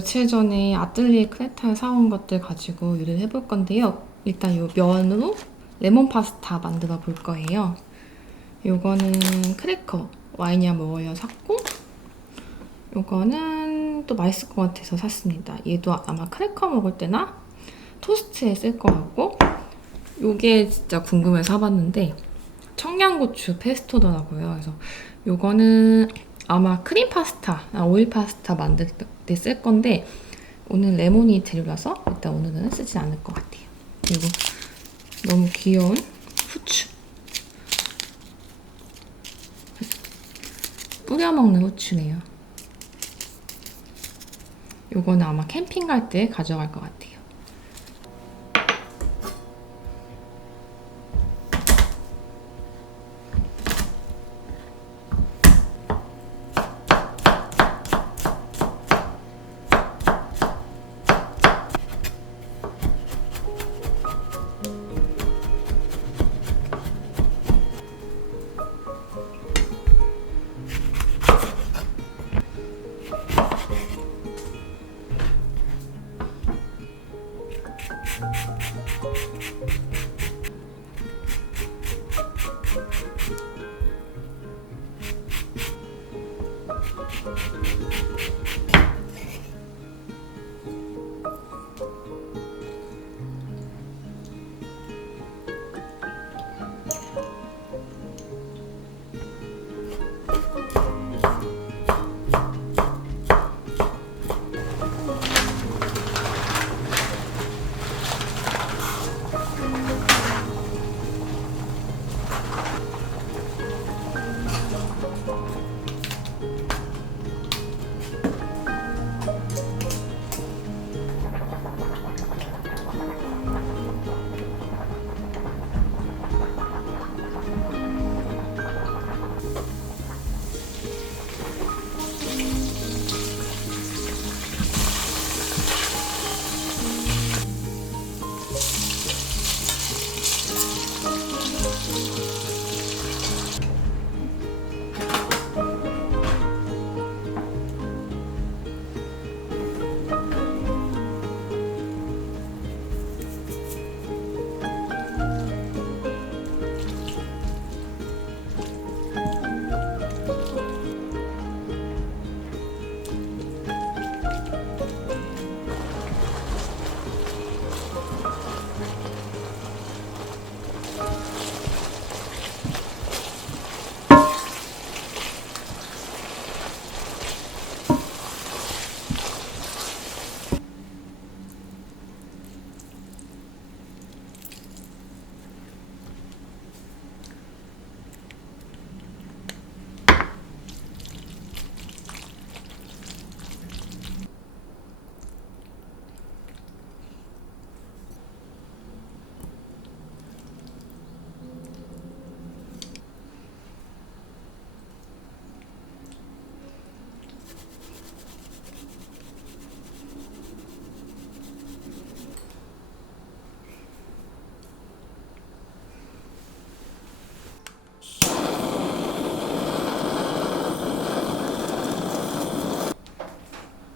며칠 전에 아뜰리에 크레타에 사온 것들 가지고 요리를 해볼 건데요. 일단 이 면으로 레몬 파스타 만들어 볼 거예요. 요거는 크래커, 와인이랑 먹어야 샀고, 요거는 또 맛있을 것 같아서 샀습니다. 얘도 아마 크래커 먹을 때나 토스트에 쓸 것 같고, 요게 진짜 궁금해서 사봤는데 청양고추 페스토더라고요. 그래서 요거는 아마 크림 파스타, 오일 파스타 만들 때 쓸 건데 오늘 레몬이 재료라서 일단 오늘은 쓰지 않을 것 같아요. 그리고 너무 귀여운 후추. 뿌려 먹는 후추네요. 요거는 아마 캠핑 갈 때 가져갈 것 같아요.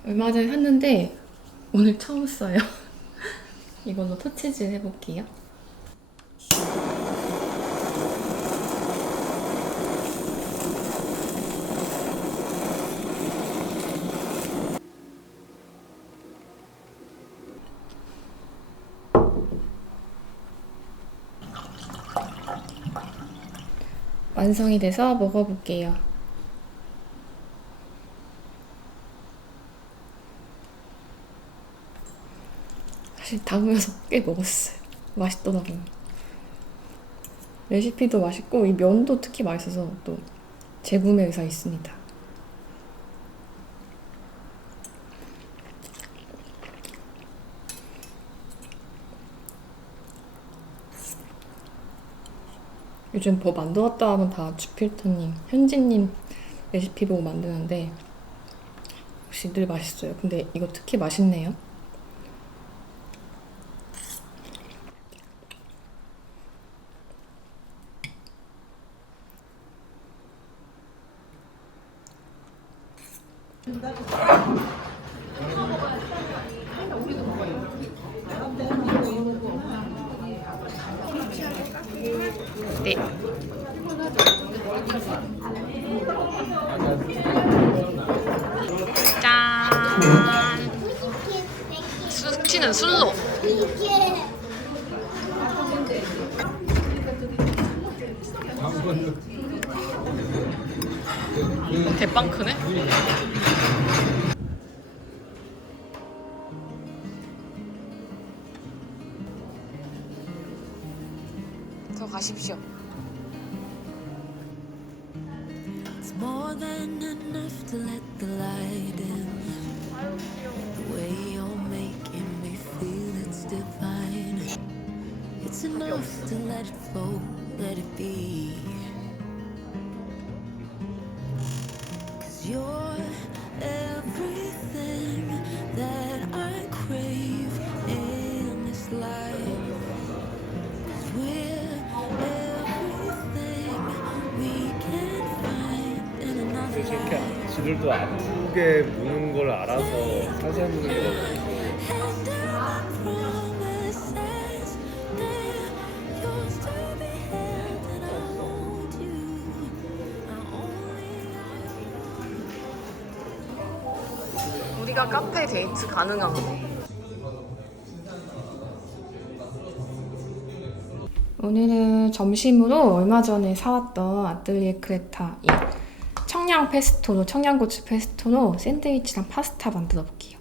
얼마 전에 샀는데 오늘 처음 써요. 이걸로 토치질 해볼게요. 완성이 돼서 먹어볼게요. 사실 담으면서 꽤 먹었어요. 맛있더라고요. 레시피도 맛있고 이 면도 특히 맛있어서 또 재구매 의사 있습니다. 요즘 뭐 만들었다 하면 다 주필터님, 현진님 레시피 보고 만드는데 역시 늘 맛있어요. 근데 이거 특히 맛있네요. 우리는 술로. 대빵 크네? 들어가십시오. It's more than enough to let the light in. The way you're making me feel it's divine. It's enough to let it flow, let it be. 'Cause you're everything that I crave in this life. 'Cause we're everything we can find in another 이렇게 life. 지들도 아프게 무는 걸 알아서 살살 무는 거. And our promises, they're yours to be held, and I hold you. I only 우리가 카페 데이트 가능한 거. 오늘은 점심으로 얼마 전에 사왔던 아뜰리에 크레타 이 청양 페스토로, 청양고추 페스토로 샌드위치랑 파스타 만들어 볼게요.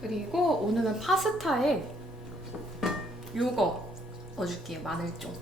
그리고 오늘은 파스타에 요거 넣어줄게요. 마늘 좀.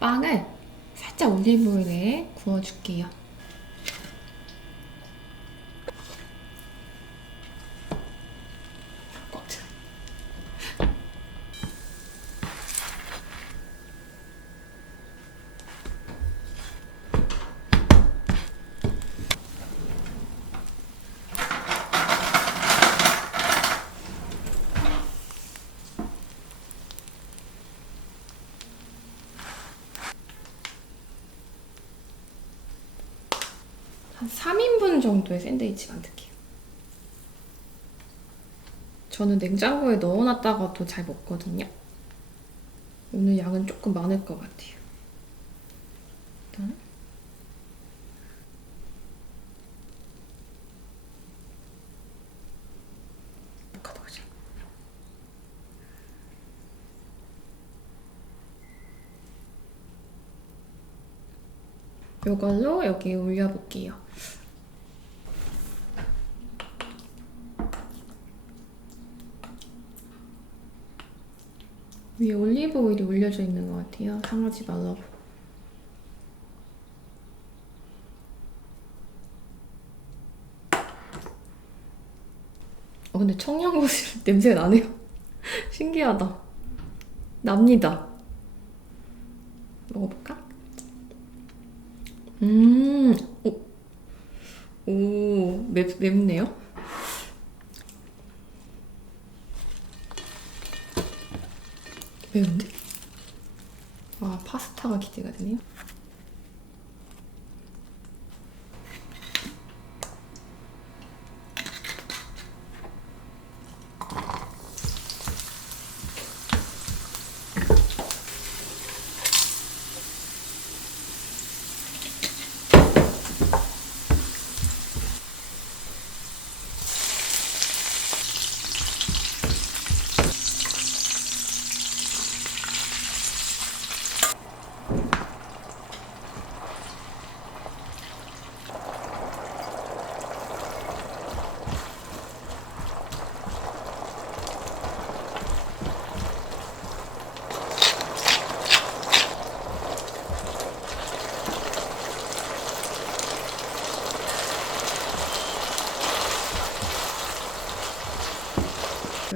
빵을 살짝 올리브오일에 구워줄게요. 한 3인분 정도의 샌드위치 만들게요. 저는 냉장고에 넣어놨다가도 잘 먹거든요. 오늘 양은 조금 많을 것 같아요. 일단 가져가자. 이걸로 여기 올려볼게요. 위에 올리브 오일이 올려져 있는 것 같아요. 상하지 말라고. 근데 청양고추 냄새가 나네요. 신기하다. 납니다. 먹어볼까? 맵네요. 매운데? 와, 파스타가 기대가 되네요.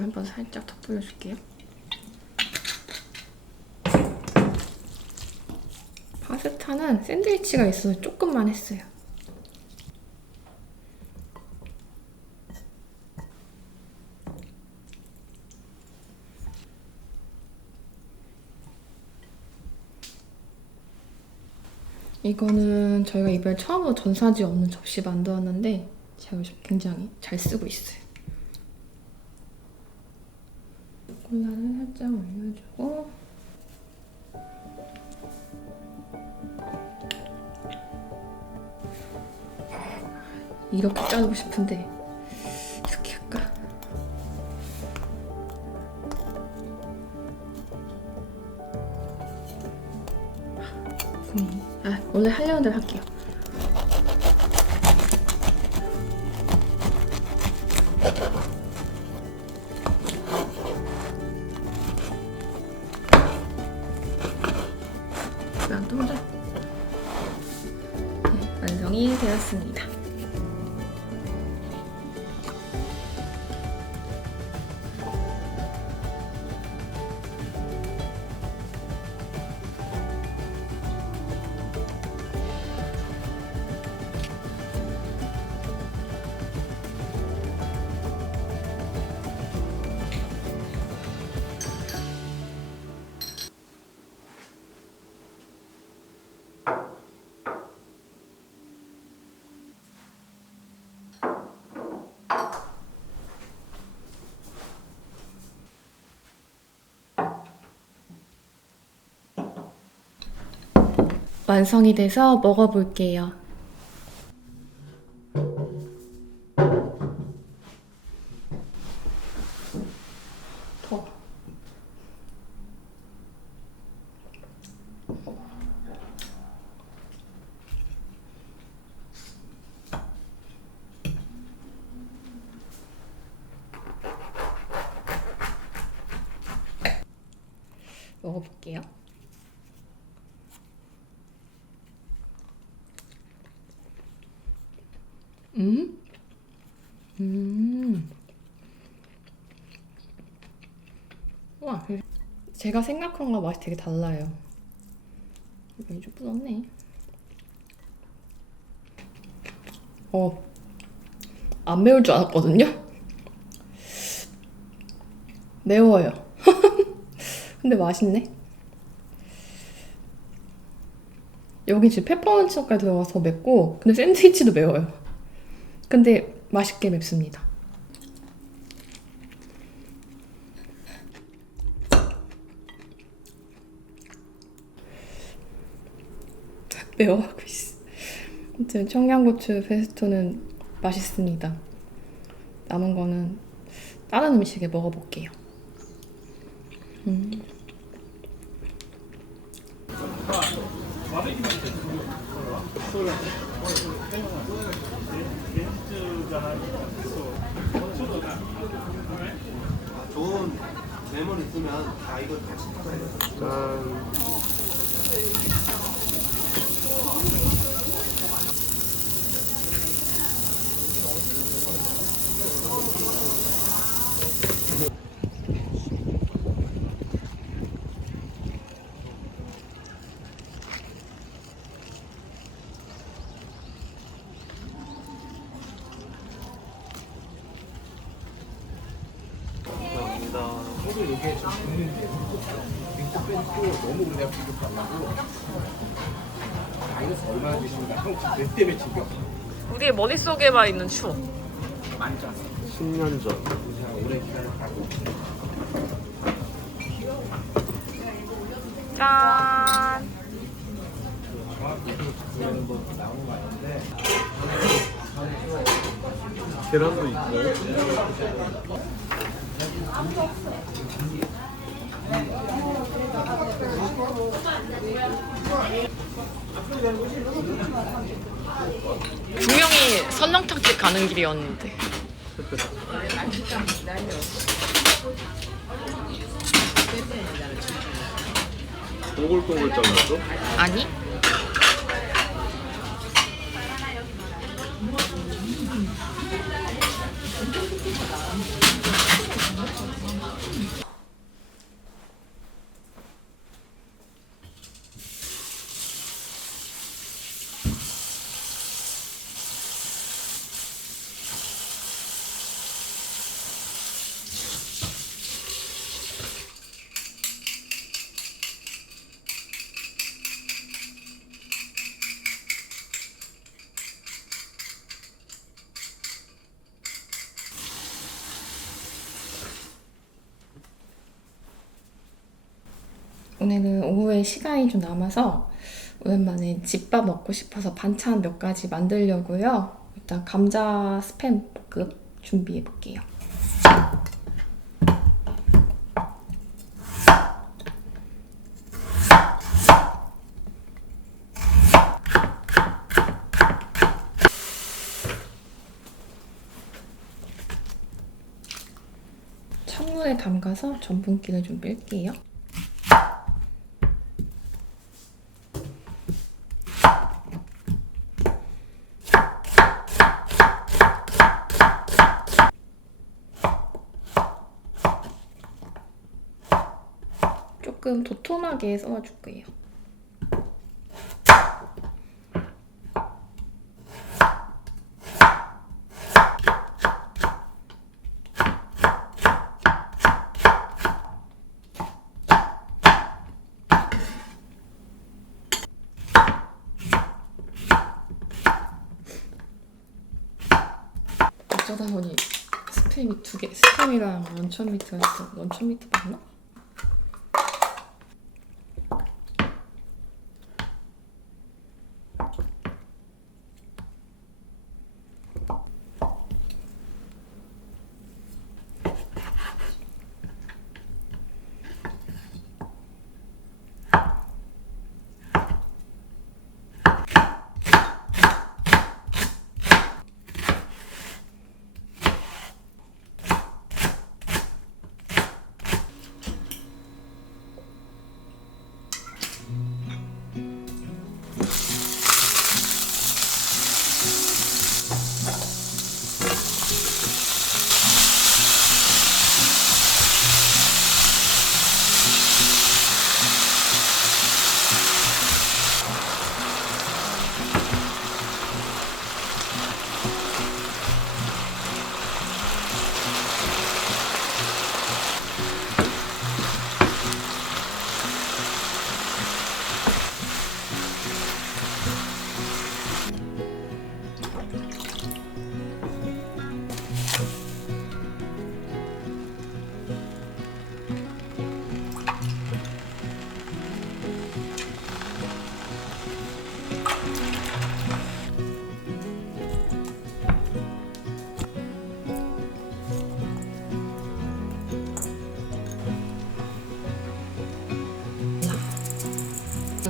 한번 살짝 덧불려줄게요. 파스타는 샌드위치가 있어서 조금만 했어요. 이거는 저희가 이번에 처음으로 전사지 없는 접시 만들었는데 제가 요즘 굉장히 잘 쓰고 있어요. 콜라를 살짝 올려주고 이렇게 짜고 싶은데 이렇게 할까? 원래 하려는 대로 할게요. 안 떨어져? 네, 완성이 되었습니다. 완성이 돼서 먹어볼게요. 더워. 먹어볼게요. 와, 제가 생각한 거랑 맛이 되게 달라요. 여기 좀 뿌렸네. 안 매울 줄 알았거든요? 매워요. 근데 맛있네. 여기 지금 페퍼론치노까지 들어가서 더 맵고, 근데 샌드위치도 매워요. 근데 맛있게 맵습니다. 매워하고 있어. 아무튼 청양고추 페스토는 맛있습니다. 남은 거는 다른 음식에 먹어볼게요. 좋은 메모리 있으면 다 이거 같이 타서 짠. 감사합니다. 저도 이게 좀 있는데 링크 빼고 너무 우리가 비교 달라고 마이너스 얼마나 되십니까? 형 몇 대 몇이요? 우리의 머릿속에만 있는 추억. 많이 짰어. 10년 전. 제가 오래 기다렸다고. 짠! 정확히 그거는 뭐 나온 거 아닌데 계란도 있고. 분명히 설렁탕집 가는 길이었는데. 동글동글 잘랐어? 아니? 오늘은 오후에 시간이 좀 남아서 오랜만에 집밥 먹고 싶어서 반찬 몇 가지 만들려고요. 일단 감자 스팸 볶음 준비해 볼게요. 찬물에 담가서 전분기를 좀 뺄게요. 조금 도톰하게 썰어줄 거예요. 어쩌다 보니 스팸이 2개, 스팸이랑 런천 미트가 있어. 런천 미트 맞나?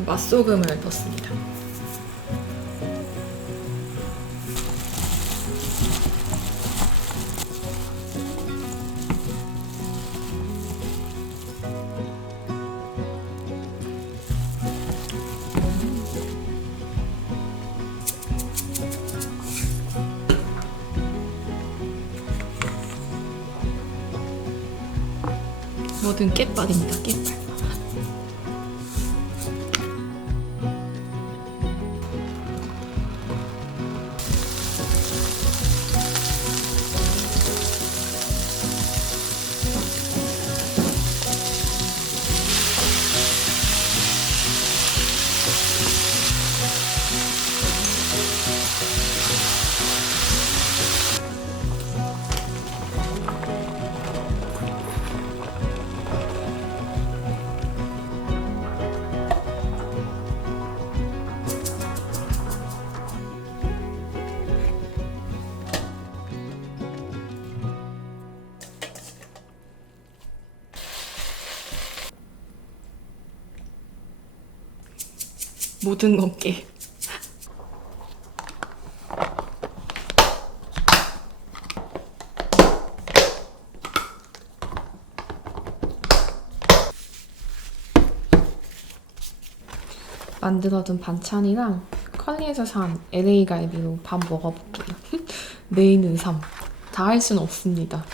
맛소금을 넣습니다. 뭐든 깻밥입니다, 깻밥. 모든 건게 만들어둔 반찬이랑 컬리에서 산 LA 갈비로 밥 먹어볼게요. 메인은 3. 다 할 순 없습니다.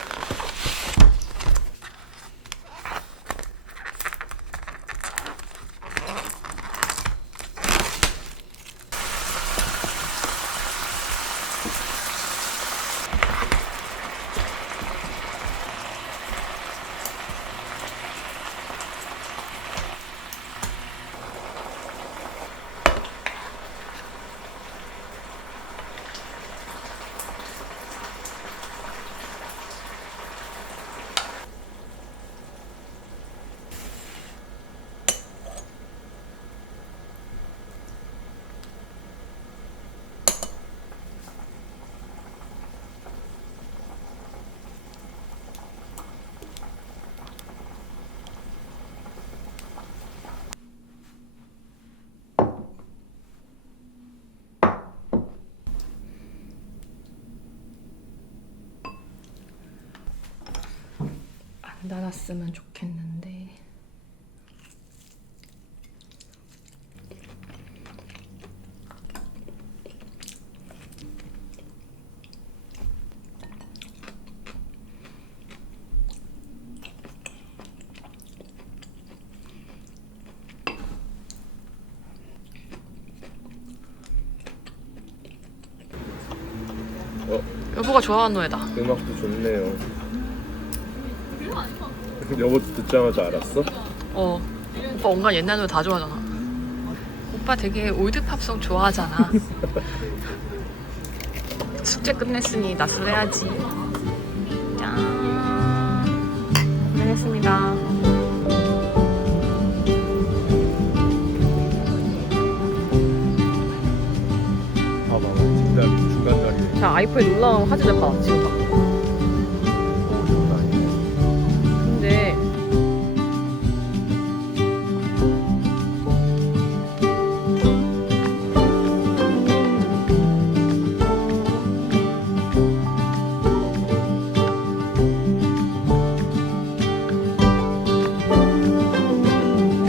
닫았으면 좋겠는데. 여보가 좋아하는 노래다. 음악도 좋네요. 여보 듣자마자 알았어? 오빠 온갖 옛날 노래 다 좋아하잖아. 오빠 되게 올드 팝송 좋아하잖아. 숙제 끝냈으니 낯을 해야지. 짠. 고생했습니다. 봐봐, 뒷다리, 중간 다리. 자, 아이폰에 놀라운 화질을 봐, 지금 봐.